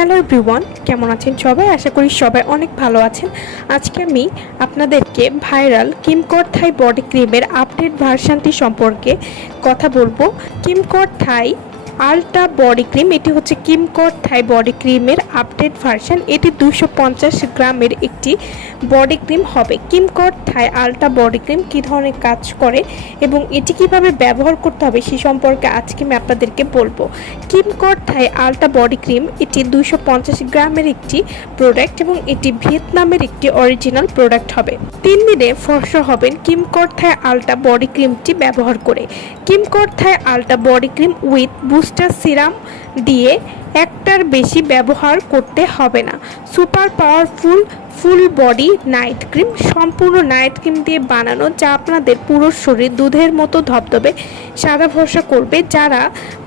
Hello everyone, কেমন আছেন সবাই? আশা করি সবাই অনেক ভালো আছেন। আজকে আমি আপনাদেরকে ভাইরাল কিমকর থাই বডি ক্রিমের আপডেট ভার্সানটি সম্পর্কে কথা বলব। কিমকর থাই আলট্রা বডি ক্রিম, এটি হচ্ছে কিমকর থাই বডি ক্রিমের আপডেট ভার্সন। এটি দুশো গ্রামের একটি বডি ক্রিম হবে। কিমকর থাই আলট্রা বডি ক্রিম কী ধরনের কাজ করে এবং এটি কীভাবে ব্যবহার করতে হবে সে সম্পর্কে আজকে আমি আপনাদেরকে বলব। কিমকর থাই আলট্রা বডি ক্রিম, এটি দুশো গ্রামের একটি প্রোডাক্ট এবং এটি ভিয়েতনামের একটি অরিজিনাল প্রোডাক্ট হবে। তিন দিনে ফর্সা হবেন কিমকর থাই আলট্রা বডি ক্রিমটি ব্যবহার করে। কিমকর Thai ultra body cream with booster serum দিয়ে একটার বেশি ব্যবহার করতে হবে না। Super powerful full body night cream, সম্পূর্ণ নাইট ক্রিম দিয়ে বানানো, যা আপনাদের পুরো শরীর দুধের মতো ধবধবে, সাদা ফর্সা করবে। যারা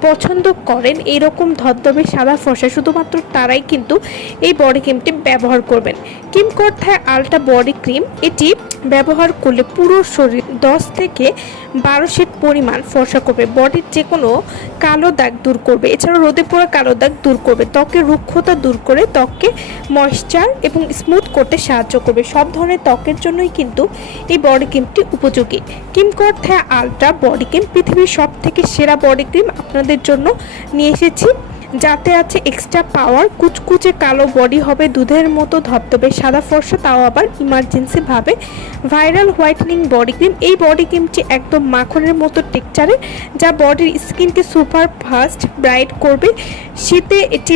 পছন্দ করেন এরকম ধবধবে সাদা ফর্সা, শুধুমাত্র তারাই কিন্তু এই বডি ক্রিমটি ব্যবহার করবেন। কিম কথায় আলট্রা বডি ক্রিম, এটি ব্যবহার করলে পুরো শরীর দশ থেকে বারো শেড পরিমাণ ফর্সা করবে। বডির যে কোনো কালো দাগ দূর করবে। এছাড়াও রোদে পোড়া কালো দাগ দূর করবে। ত্বকের রুক্ষতা দূর করে ত্বককে ময়শ্চার এবং স্মুথ করতে সাহায্য করবে। সব ধরনের ত্বকের জন্যই কিন্তু এই বডি ক্রিমটি উপযোগী। কিম কথা আলট্রা বডি ক্রিম পৃথিবীর সব থেকে সেরা বডি ক্রিম আপনাদের জন্য নিয়ে এসেছি। যাতে আছে এক্সট্রা পাওয়ার কুচকুচে কালো বডি হবে, দুধের মতো ধবধবে, সাদা ফর্সা, তাও আবার ইমার্জেন্সি ভাবে। ভাইরাল হোয়াইটনিং বডি ক্রিম এই বডি ক্রিমটি একদম মাখনের মতো টেক্সচারের যা বডির স্কিনকে সুপার ফাস্ট ব্রাইট করবে, শীতে এটি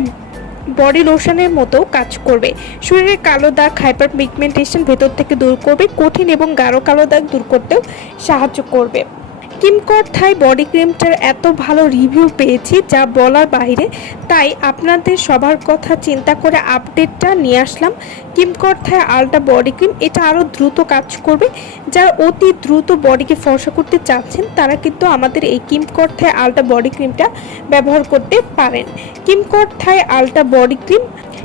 বডি লোশনের মতো কাজ করবে। শরীরের কালো দাগ হাইপার পিগমেন্টেশন ভেতর থেকে দূর করবে, কঠিন এবং গাঢ় কালো দাগ দূর করতেও সাহায্য করবে। কিমকর থাই বডি ক্রিমটার এত ভালো রিভিউ পেয়েছি যা বলার বাইরে। তাই আপনাদের সবার কথা চিন্তা করে আপডেটটা নিয়ে আসলাম। কিমকর থাই আলট্রা বডি ক্রিম, এটা আরও দ্রুত কাজ করবে। যারা অতি দ্রুত বডিকে ফর্সা করতে চাচ্ছেন, তারা কিন্তু আমাদের এই কিমকর থাই আলট্রা বডি ক্রিমটা ব্যবহার করতে পারেন। কিমকর থাই আলট্রা বডি ক্রিম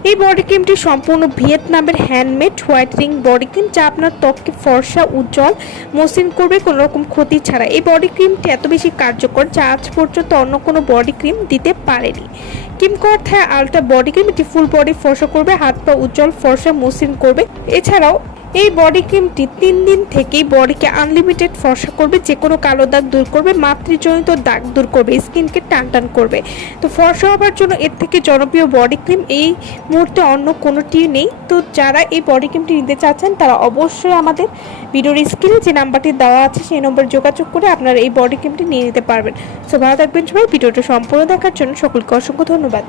এই বডি ক্রিমটি সম্পূর্ণ ভিয়েতনামের হ্যান্ডমেড হোয়াইট রিং বডি ক্রিম যা আপনার ত্বককে ফর্সা, উজ্জ্বল, মসৃণ করবে কোনো রকম ক্ষতি ছাড়া। এই বডি ক্রিমটি এত বেশি কার্যকর, যা আজ পর্যন্ত অন্য কোনো বডি ক্রিম দিতে পারেনি। কিমকর থায় আলট্রা বডি ক্রিম এটি ফুল বডি ফর্সা করবে, হাত পা উজ্জ্বল, ফর্সা, মসৃণ করবে। এছাড়াও এই বডি ক্রিমটি তিন দিন থেকেই বডিকে আনলিমিটেড ফর্সা করবে যে কোনো কালো দাগ দূর করবে, মাতৃজনিত দাগ দূর করবে স্কিনকে টান টান করবে। তো ফর্সা হওয়ার জন্য এর থেকে জনপ্রিয় বডি ক্রিম এই মুহূর্তে অন্য কোনোটি নেই। তো যারা এই বডি ক্রিমটি নিতে চাচ্ছেন, তারা অবশ্যই আমাদের ভিডিওর স্ক্রিনে যে নাম্বারটি দেওয়া আছে, সেই নম্বরে যোগাযোগ করে আপনারা এই বডি ক্রিমটি নিয়ে নিতে পারবেন। সো ভালো থাকবেন সবাই, ভিডিওটা সম্পূর্ণ দেখার জন্য সকলকে অসংখ্য ধন্যবাদ।